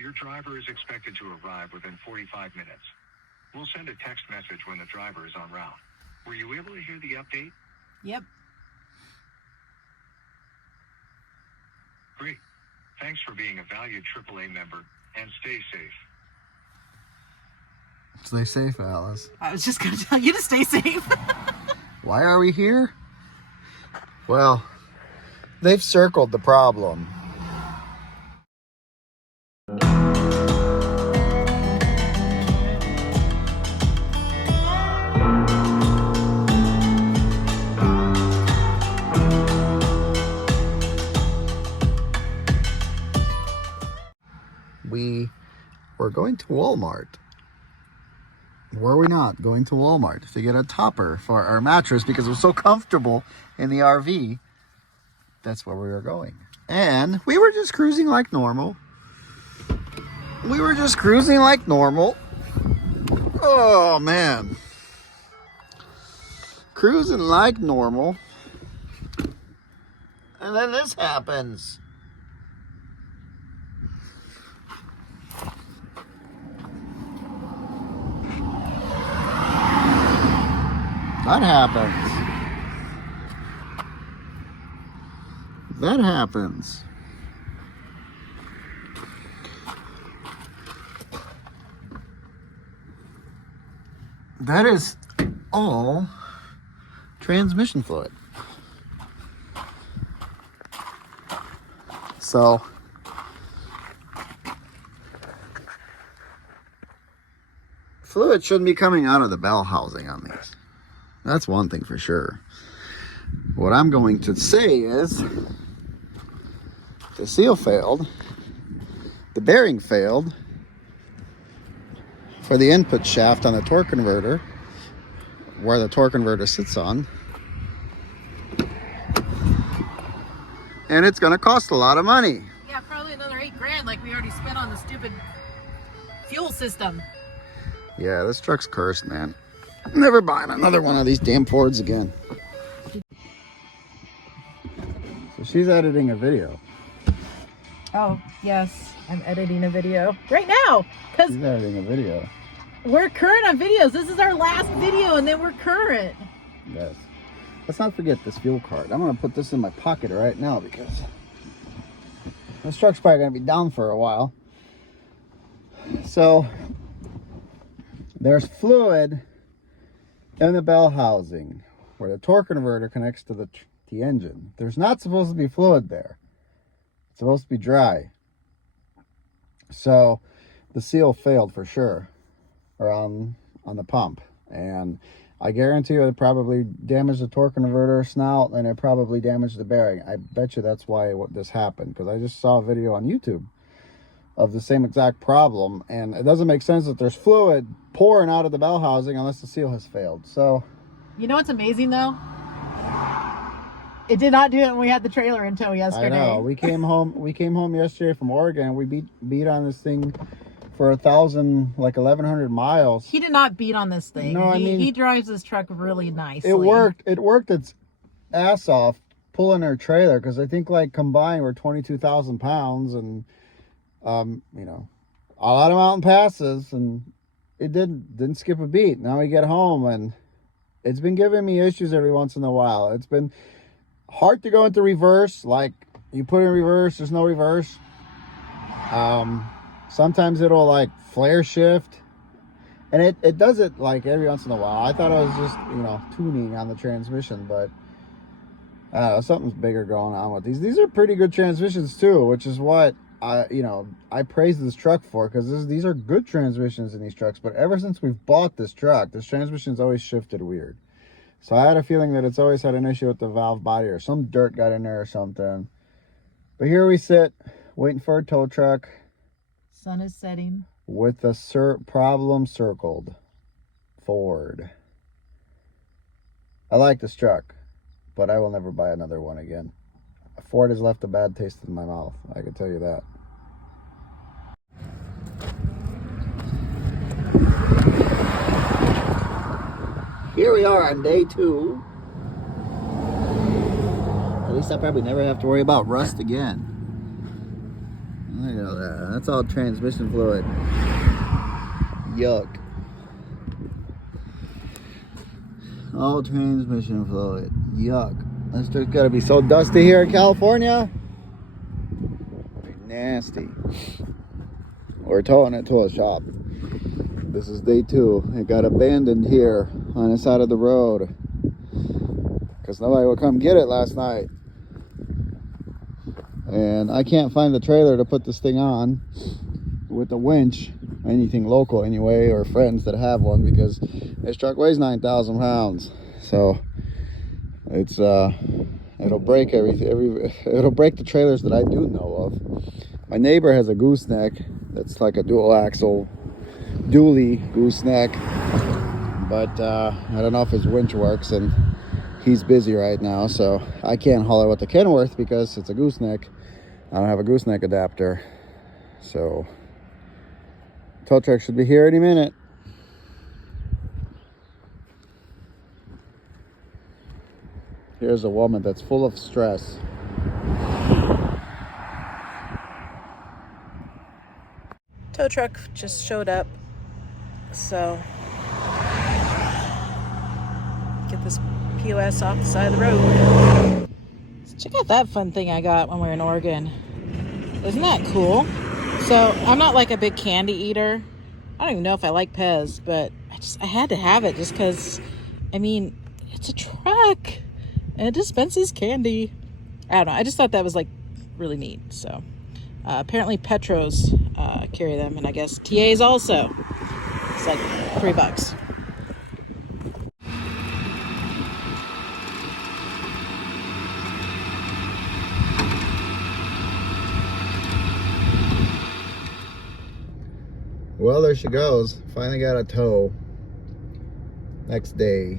Your driver is expected to arrive within 45 minutes. We'll send a text message when the driver is en route. Were you able to hear the update? Yep. Great. Thanks for being a valued AAA member, and stay safe. Stay safe, Alice. I was just going to tell you to stay safe. Why are we here? Well, they've circled the problem. We're going to Walmart. Were we not going to Walmart to get a topper for our mattress because it was so comfortable in the RV? That's where we were going. And we were just cruising like normal. Oh, man. Cruising like normal. And then this happens. That happens. That is all transmission fluid. So fluid shouldn't be coming out of the bell housing on these. That's one thing for sure. What I'm going to say is the seal failed, the bearing failed for the input shaft on the torque converter, where the torque converter sits on, and it's going to cost a lot of money. Yeah, probably another $8,000 like we already spent on the stupid fuel system. Yeah, this truck's cursed, man. I'm never buying another one of these damn Fords again. So she's editing a video. Oh, yes. I'm editing a video right now because She's editing a video. we're current on videos. This is our last video and then we're current. Yes. Let's not forget this fuel card. I'm going to put this in my pocket right now because this truck's probably going to be down for a while. So there's fluid in the bell housing where the torque converter connects to the engine. There's not supposed to be fluid there. It's supposed to be dry. So the seal failed for sure on the pump, and I guarantee you it probably damaged the torque converter snout, and it probably damaged the bearing. I bet you that's why this happened, because I just saw a video on YouTube of the same exact problem, and it doesn't make sense that there's fluid pouring out of the bell housing unless the seal has failed. So you know what's amazing though? It did not do it when we had the trailer in tow yesterday. I know. We came home yesterday from Oregon. We beat on this thing for 1,100 miles. He did not beat on this thing. No, I mean, he drives this truck really nicely. It worked its ass off pulling our trailer, because I think like combined we're 22,000 pounds, and you know, a lot of mountain passes, and it didn't skip a beat. Now we get home and it's been giving me issues every once in a while. It's been hard to go into reverse. Like you put in reverse, there's no reverse. Sometimes it'll like flare shift, and it does it like every once in a while. I thought I was just, you know, tuning on the transmission, but I don't know, something's bigger going on with these. These are pretty good transmissions too, which is what I praise this truck for, because these are good transmissions in these trucks. But ever since we've bought this truck, this transmission's always shifted weird. So I had a feeling that it's always had an issue with the valve body, or some dirt got in there or something. But here we sit, waiting for a tow truck. Sun is setting. With the problem circled. Ford. I like this truck, but I will never buy another one again. Ford has left a bad taste in my mouth, I can tell you that. Here we are on day 2. At least I probably never have to worry about rust again. Look at that. That's all transmission fluid. Yuck. All transmission fluid. Yuck. It's just gotta be so dusty here in California. Nasty. We're towing it to a shop. This is day 2. It got abandoned here on the side of the road because nobody would come get it last night. And I can't find the trailer to put this thing on with the winch, anything local anyway, or friends that have one, because this truck weighs 9,000 pounds. So it's it'll break it'll break the trailers that I do know of. My neighbor has a gooseneck that's like a dual axle dually gooseneck, but I don't know if his winch works, and he's busy right now, so I can't haul it with the Kenworth because it's a gooseneck. I don't have a gooseneck adapter. So tow truck should be here any minute. Here's a woman that's full of stress. Tow truck just showed up, so get this POS off the side of the road. Check out that fun thing I got when we were in Oregon. Isn't that cool? So I'm not like a big candy eater. I don't even know if I like Pez, but I had to have it just because, I mean, it's a truck and it dispenses candy. I don't know. I just thought that was like really neat. So apparently Petros carry them, and I guess TA's also. It's like $3. Well, there she goes. Finally got a tow. Next day.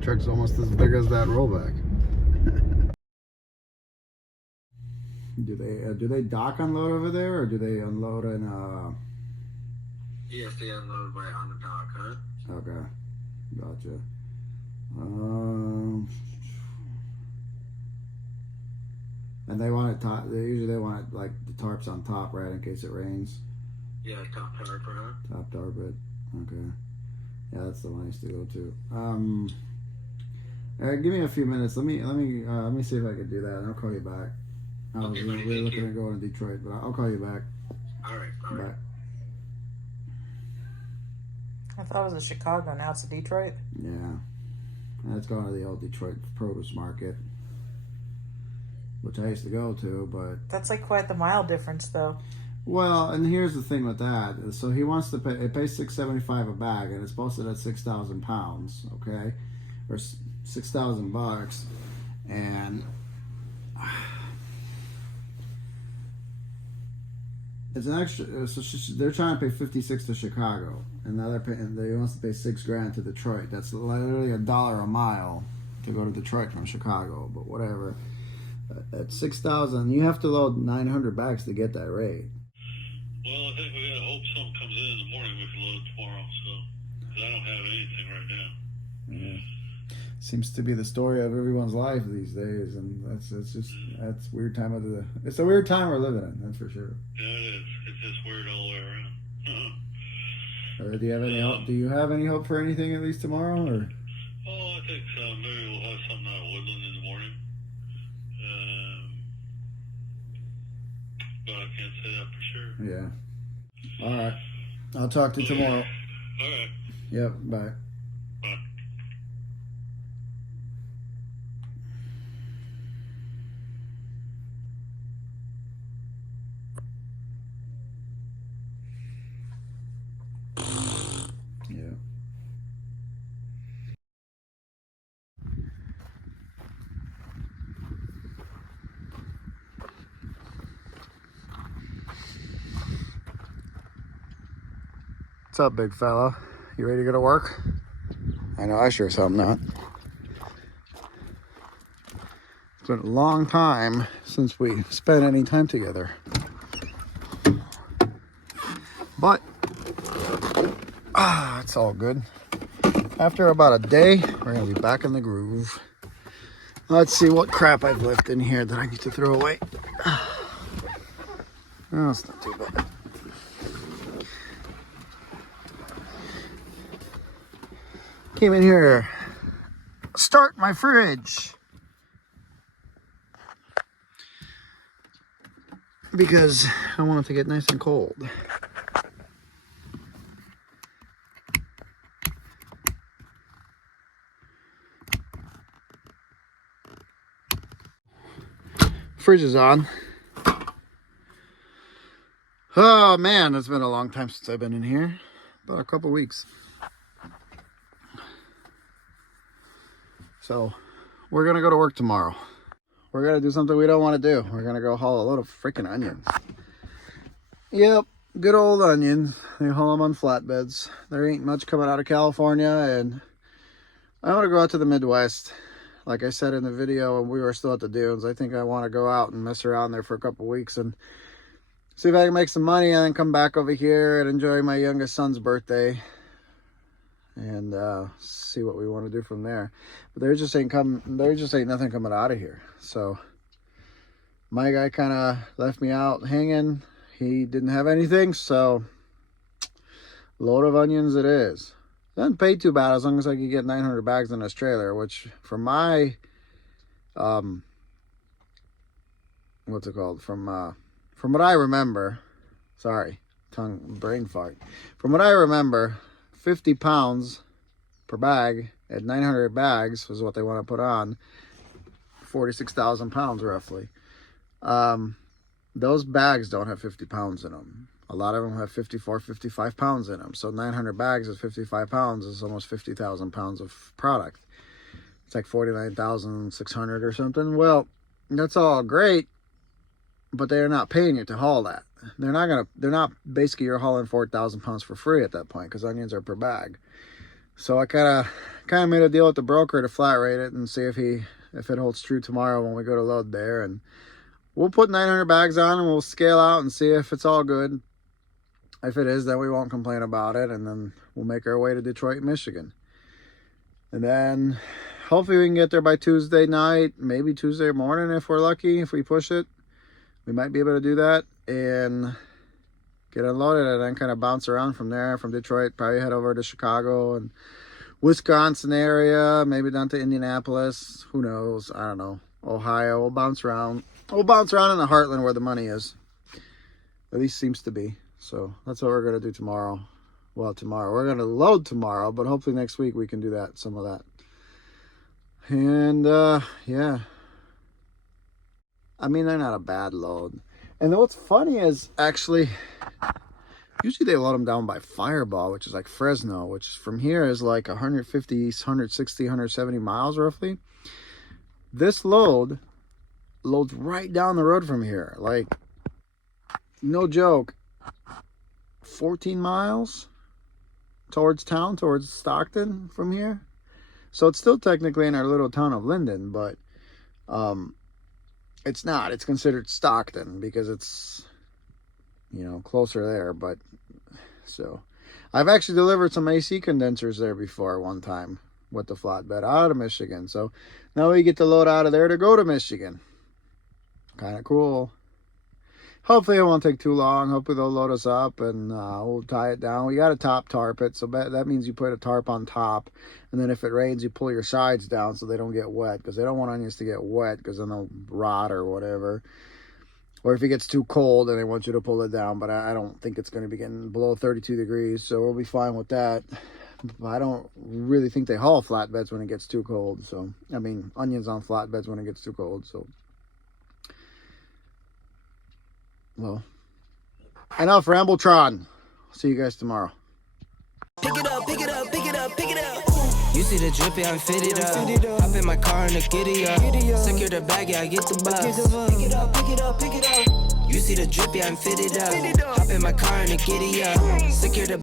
Truck's almost as big as that rollback. Do they dock unload over there, or do they unload in Yes, they unload right on the dock, huh? Okay, gotcha. And they want it top. They want it like the tarps on top, right, in case it rains. Yeah, top tarp, huh? Top tarp it. Okay. Yeah, that's the one I used to go to. Give me a few minutes. Let me see if I can do that, and I'll call you back. Okay, buddy, we're thank looking you. at going to Detroit, but I'll call you back. All right. Bye. I thought it was a Chicago. Now it's a Detroit. Yeah, that's going to the old Detroit produce market, which I used to go to, but That's like quite the mile difference, though. well, and here's the thing with that. So he wants to pay. It pays $6.75 a bag, and it's posted at 6,000 pounds. Okay, or $6,000, and it's an extra. So they're trying to pay 56 to Chicago, and now they wants to pay $6,000 to Detroit. That's literally $1 a mile to go to Detroit from Chicago. But whatever. At 6,000, you have to load 900 bags to get that rate. Well, I think we gotta hope something comes in the morning. We can load it tomorrow. So, 'cause I don't have anything right now. Yeah. Seems to be the story of everyone's life these days, and that's weird time of the. It's a weird time we're living in. That's for sure. Yeah, it is. It's just weird all the way around. Do you have any hope? Do you have any hope for anything at least tomorrow? Or Oh, I think maybe we'll have something out of Woodland in the morning. But I can't say that for sure. yeah. All right. I'll talk to you tomorrow. All right. Yep. Bye. Bye. Yeah. What's up, big fella? You ready to go to work? I know I sure as hell am not. It's been a long time since we spent any time together. But it's all good. After about a day, we're gonna be back in the groove. Let's see what crap I've left in here that I get to throw away. Oh, it's not too bad. Came in here, start my fridge. Because I want it to get nice and cold. Fridge is on. Oh man, it's been a long time since I've been in here. About a couple weeks. So, we're gonna go to work tomorrow. We're gonna do something we don't want to do. We're gonna go haul a load of freaking onions. Yep, good old onions. They haul them on flatbeds. There ain't much coming out of California, and I want to go out to the Midwest. Like I said in the video when we were still at the dunes, I think I want to go out and mess around there for a couple weeks and see if I can make some money and then come back over here and enjoy my youngest son's birthday and see what we want to do from there. But there just ain't nothing coming out of here. So my guy kind of left me out hanging. He didn't have anything, so load of onions it is. Doesn't pay too bad as long as I can get 900 bags in this trailer, which from my what's it called, from what I remember, sorry, brain fart, from what I remember, 50 pounds per bag at 900 bags was what they want to put on, 46,000 pounds roughly. Those bags don't have 50 pounds in them. A lot of them have 54, 55 pounds in them. So 900 bags is 55 pounds is almost 50,000 pounds of product. It's like 49,600 or something. Well, that's all great, but they're not paying you to haul that. They're not basically you're hauling 4,000 pounds for free at that point because onions are per bag. So I kind of made a deal with the broker to flat rate it and see if it holds true tomorrow when we go to load there. And we'll put 900 bags on and we'll scale out and see if it's all good. If it is, then we won't complain about it, and then we'll make our way to Detroit, Michigan. And then hopefully we can get there by Tuesday night, maybe Tuesday morning if we're lucky, if we push it. We might be able to do that and get unloaded and then kind of bounce around from there, from Detroit, probably head over to Chicago and Wisconsin area, maybe down to Indianapolis. Who knows? I don't know. Ohio. We'll bounce around. We'll bounce around in the heartland where the money is. At least seems to be. So that's what we're going to do tomorrow. Well, tomorrow. We're going to load tomorrow, but hopefully next week we can do that, some of that. And, yeah. I mean, they're not a bad load. And then what's funny is, actually, usually they load them down by Fireball, which is like Fresno, which from here is like 150, 160, 170 miles roughly. This loads right down the road from here. Like, no joke, 14 miles towards town, towards Stockton from here. So it's still technically in our little town of Linden, but it's not. It's considered Stockton because it's, you know, closer there. But so I've actually delivered some AC condensers there before one time with the flatbed out of Michigan. So now we get to load out of there to go to Michigan. Kind of cool. Hopefully it won't take too long. Hopefully they'll load us up and we'll tie it down. We got to top tarp it, so that means you put a tarp on top, and then if it rains, you pull your sides down so they don't get wet, because they don't want onions to get wet because then they'll rot or whatever. Or if it gets too cold, then they want you to pull it down, but I don't think it's going to be getting below 32 degrees, so we'll be fine with that. I don't really think they haul flatbeds when it gets too cold. So, I mean, onions on flatbeds when it gets too cold, so. Well, enough Rambletron. See you guys tomorrow. Pick it up, pick it up, pick it up, pick it up. You see the drip, yeah, I'm fitted up. Hop in my car and the giddy up. Secure the bag, yeah, I get the bus. Pick it up, pick it up, pick it up. You see the drip, yeah, I'm fitted up. Hop in my car and the giddy up. Secure the